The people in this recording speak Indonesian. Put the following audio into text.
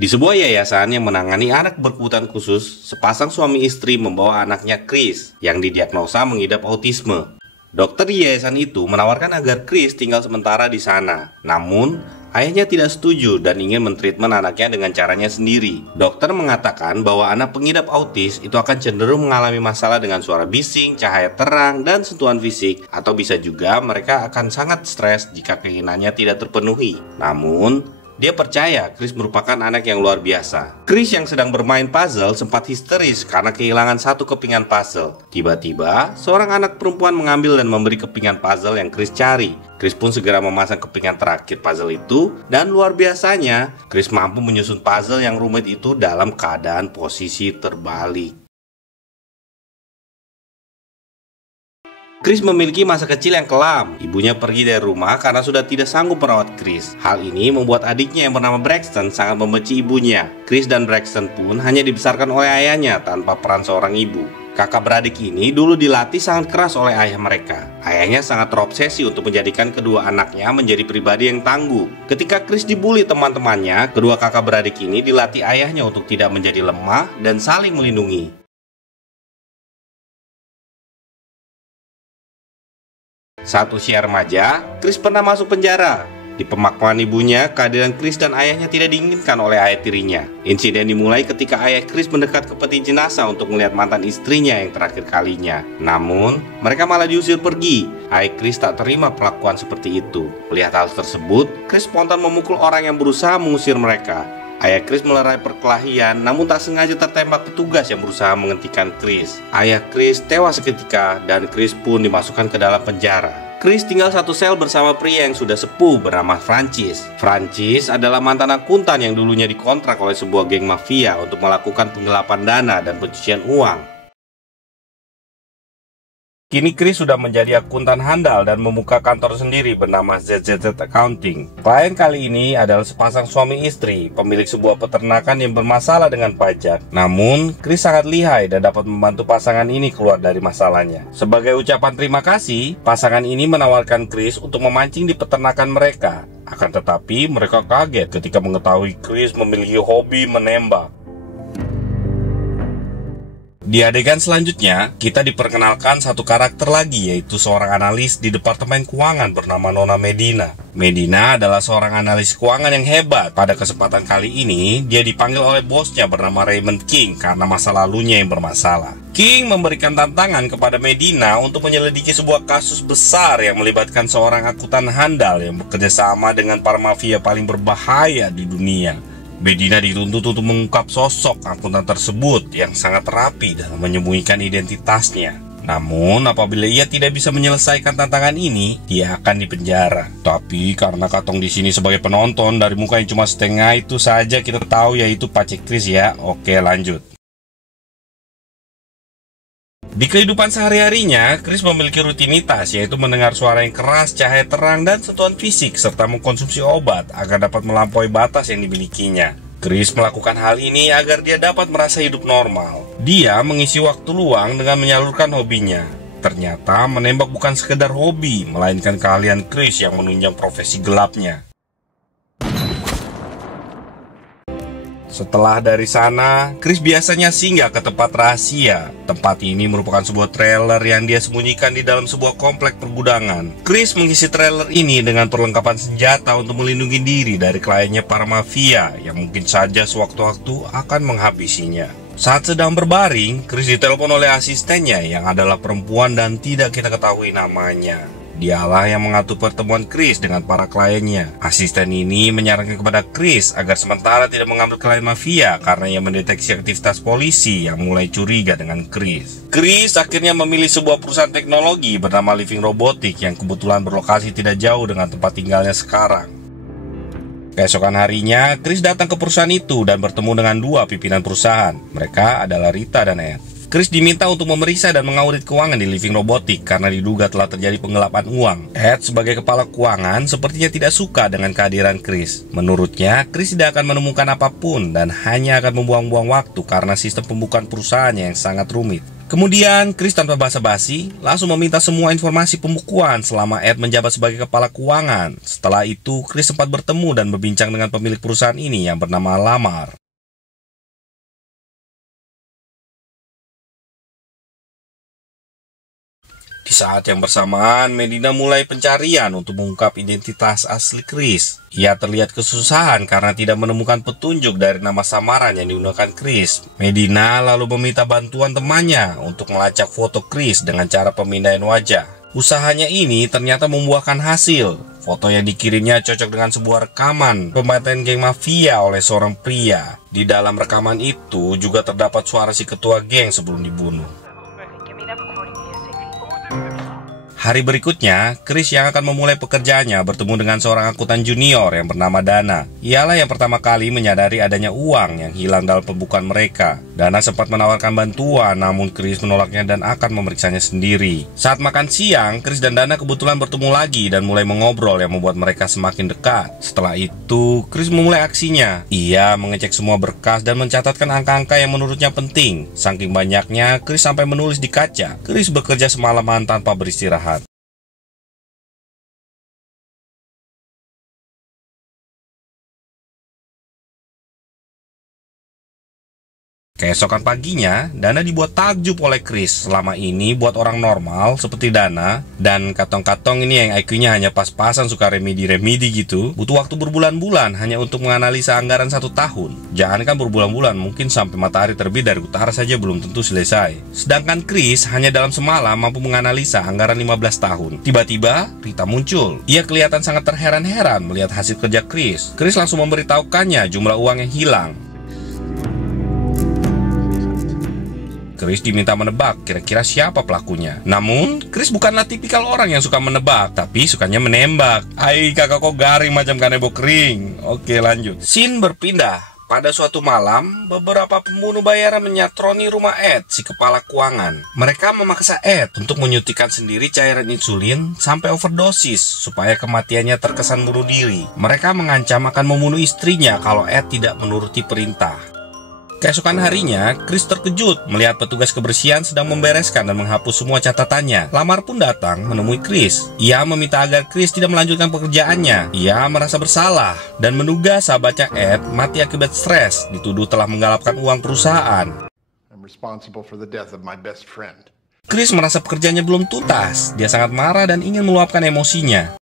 Di sebuah yayasan yang menangani anak berkebutuhan khusus, sepasang suami istri membawa anaknya Chris yang didiagnosa mengidap autisme. Dokter di yayasan itu menawarkan agar Chris tinggal sementara di sana. Namun, ayahnya tidak setuju dan ingin mentreatment anaknya dengan caranya sendiri. Dokter mengatakan bahwa anak pengidap autis itu akan cenderung mengalami masalah dengan suara bising, cahaya terang, dan sentuhan fisik. Atau bisa juga mereka akan sangat stres jika keinginannya tidak terpenuhi. Namun, dia percaya Chris merupakan anak yang luar biasa. Chris yang sedang bermain puzzle sempat histeris karena kehilangan satu kepingan puzzle. Tiba-tiba, seorang anak perempuan mengambil dan memberi kepingan puzzle yang Chris cari. Chris pun segera memasang kepingan terakhir puzzle itu, dan luar biasanya, Chris mampu menyusun puzzle yang rumit itu dalam keadaan posisi terbalik. Chris memiliki masa kecil yang kelam. Ibunya pergi dari rumah karena sudah tidak sanggup merawat Chris. Hal ini membuat adiknya yang bernama Braxton sangat membenci ibunya. Chris dan Braxton pun hanya dibesarkan oleh ayahnya tanpa peran seorang ibu. Kakak beradik ini dulu dilatih sangat keras oleh ayah mereka. Ayahnya sangat terobsesi untuk menjadikan kedua anaknya menjadi pribadi yang tangguh. Ketika Chris dibully teman-temannya, kedua kakak beradik ini dilatih ayahnya untuk tidak menjadi lemah dan saling melindungi. Saat usia remaja, Chris pernah masuk penjara. Di pemakaman ibunya, kehadiran Chris dan ayahnya tidak diinginkan oleh ayah tirinya. Insiden dimulai ketika ayah Chris mendekat ke peti jenazah untuk melihat mantan istrinya yang terakhir kalinya. Namun, mereka malah diusir pergi. Ayah Chris tak terima perlakuan seperti itu. Melihat hal tersebut, Chris spontan memukul orang yang berusaha mengusir mereka. Ayah Chris melerai perkelahian, namun tak sengaja tertembak petugas yang berusaha menghentikan Chris. Ayah Chris tewas seketika dan Chris pun dimasukkan ke dalam penjara. Chris tinggal satu sel bersama pria yang sudah sepuh bernama Francis. Francis adalah mantan akuntan yang dulunya dikontrak oleh sebuah geng mafia untuk melakukan penggelapan dana dan pencucian uang. Kini Chris sudah menjadi akuntan handal dan membuka kantor sendiri bernama ZZZ Accounting. Klien kali ini adalah sepasang suami istri, pemilik sebuah peternakan yang bermasalah dengan pajak. Namun, Chris sangat lihai dan dapat membantu pasangan ini keluar dari masalahnya. Sebagai ucapan terima kasih, pasangan ini menawarkan Chris untuk memancing di peternakan mereka. Akan tetapi, mereka kaget ketika mengetahui Chris memiliki hobi menembak. Di adegan selanjutnya, kita diperkenalkan satu karakter lagi, yaitu seorang analis di Departemen Keuangan bernama Nona Medina. Medina adalah seorang analis keuangan yang hebat. Pada kesempatan kali ini, dia dipanggil oleh bosnya bernama Raymond King karena masa lalunya yang bermasalah. King memberikan tantangan kepada Medina untuk menyelidiki sebuah kasus besar yang melibatkan seorang akuntan handal yang bekerja sama dengan para mafia paling berbahaya di dunia. Medina dituntut untuk mengungkap sosok akuntan tersebut yang sangat rapi dalam menyembunyikan identitasnya. Namun, apabila ia tidak bisa menyelesaikan tantangan ini, dia akan dipenjara. Tapi karena Katong di sini sebagai penonton, dari muka yang cuma setengah itu saja kita tahu yaitu Pacek Chris ya. Oke, lanjut. Di kehidupan sehari-harinya, Chris memiliki rutinitas, yaitu mendengar suara yang keras, cahaya terang, dan sentuhan fisik, serta mengkonsumsi obat agar dapat melampaui batas yang dimilikinya. Chris melakukan hal ini agar dia dapat merasa hidup normal. Dia mengisi waktu luang dengan menyalurkan hobinya. Ternyata menembak bukan sekedar hobi, melainkan keahlian Chris yang menunjang profesi gelapnya. Setelah dari sana, Chris biasanya singgah ke tempat rahasia. Tempat ini merupakan sebuah trailer yang dia sembunyikan di dalam sebuah komplek pergudangan. Chris mengisi trailer ini dengan perlengkapan senjata untuk melindungi diri dari kliennya para mafia yang mungkin saja sewaktu-waktu akan menghabisinya. Saat sedang berbaring, Chris ditelepon oleh asistennya yang adalah perempuan dan tidak kita ketahui namanya. Dialah yang mengatur pertemuan Chris dengan para kliennya. Asisten ini menyarankan kepada Chris agar sementara tidak mengambil klien mafia karena ia mendeteksi aktivitas polisi yang mulai curiga dengan Chris. Chris akhirnya memilih sebuah perusahaan teknologi bernama Living Robotics yang kebetulan berlokasi tidak jauh dengan tempat tinggalnya sekarang. Keesokan harinya, Chris datang ke perusahaan itu dan bertemu dengan dua pimpinan perusahaan. Mereka adalah Rita dan Ed. Chris diminta untuk memeriksa dan mengaudit keuangan di Living Robotics karena diduga telah terjadi penggelapan uang. Ed sebagai kepala keuangan sepertinya tidak suka dengan kehadiran Chris. Menurutnya, Chris tidak akan menemukan apapun dan hanya akan membuang-buang waktu karena sistem pembukaan perusahaannya yang sangat rumit. Kemudian, Chris tanpa basa-basi langsung meminta semua informasi pembukuan selama Ed menjabat sebagai kepala keuangan. Setelah itu, Chris sempat bertemu dan berbincang dengan pemilik perusahaan ini yang bernama Lamar. Di saat yang bersamaan, Medina mulai pencarian untuk mengungkap identitas asli Chris. Ia terlihat kesusahan karena tidak menemukan petunjuk dari nama samaran yang digunakan Chris. Medina lalu meminta bantuan temannya untuk melacak foto Chris dengan cara pemindahan wajah. Usahanya ini ternyata membuahkan hasil. Foto yang dikirimnya cocok dengan sebuah rekaman pembantaian geng mafia oleh seorang pria. Di dalam rekaman itu juga terdapat suara si ketua geng sebelum dibunuh. Hari berikutnya, Chris yang akan memulai pekerjaannya bertemu dengan seorang akuntan junior yang bernama Dana. Ialah yang pertama kali menyadari adanya uang yang hilang dalam pembukaan mereka. Dana sempat menawarkan bantuan, namun Chris menolaknya dan akan memeriksanya sendiri. Saat makan siang, Chris dan Dana kebetulan bertemu lagi dan mulai mengobrol yang membuat mereka semakin dekat. Setelah itu, Chris memulai aksinya. Ia mengecek semua berkas dan mencatatkan angka-angka yang menurutnya penting. Saking banyaknya, Chris sampai menulis di kaca. Chris bekerja semalaman tanpa beristirahat. Keesokan paginya, Dana dibuat takjub oleh Chris. Selama ini buat orang normal seperti Dana dan Katong-Katong ini yang IQ-nya hanya pas-pasan suka remedi-remedi gitu, butuh waktu berbulan-bulan hanya untuk menganalisa anggaran 1 tahun. Jangankan berbulan-bulan, mungkin sampai matahari terbit dari utara saja belum tentu selesai. Sedangkan Chris hanya dalam semalam mampu menganalisa anggaran 15 tahun. Tiba-tiba, Rita muncul. Ia kelihatan sangat terheran-heran melihat hasil kerja Chris. Chris langsung memberitahukannya jumlah uang yang hilang. Chris diminta menebak kira-kira siapa pelakunya. Namun, Chris bukanlah tipikal orang yang suka menebak, tapi sukanya menembak. Hai kakak kok garing macam kanebo kering. Oke lanjut. Scene berpindah. Pada suatu malam, beberapa pembunuh bayaran menyatroni rumah Ed, si kepala keuangan. Mereka memaksa Ed untuk menyuntikkan sendiri cairan insulin sampai overdosis supaya kematiannya terkesan bunuh diri. Mereka mengancam akan membunuh istrinya kalau Ed tidak menuruti perintah. Keesokan harinya, Chris terkejut melihat petugas kebersihan sedang membereskan dan menghapus semua catatannya. Lamar pun datang menemui Chris. Ia meminta agar Chris tidak melanjutkan pekerjaannya. Ia merasa bersalah dan menduga sahabatnya Ed mati akibat stres, dituduh telah menggalapkan uang perusahaan. I'm responsible for the death of my best friend. Chris merasa pekerjaannya belum tuntas. Dia sangat marah dan ingin meluapkan emosinya.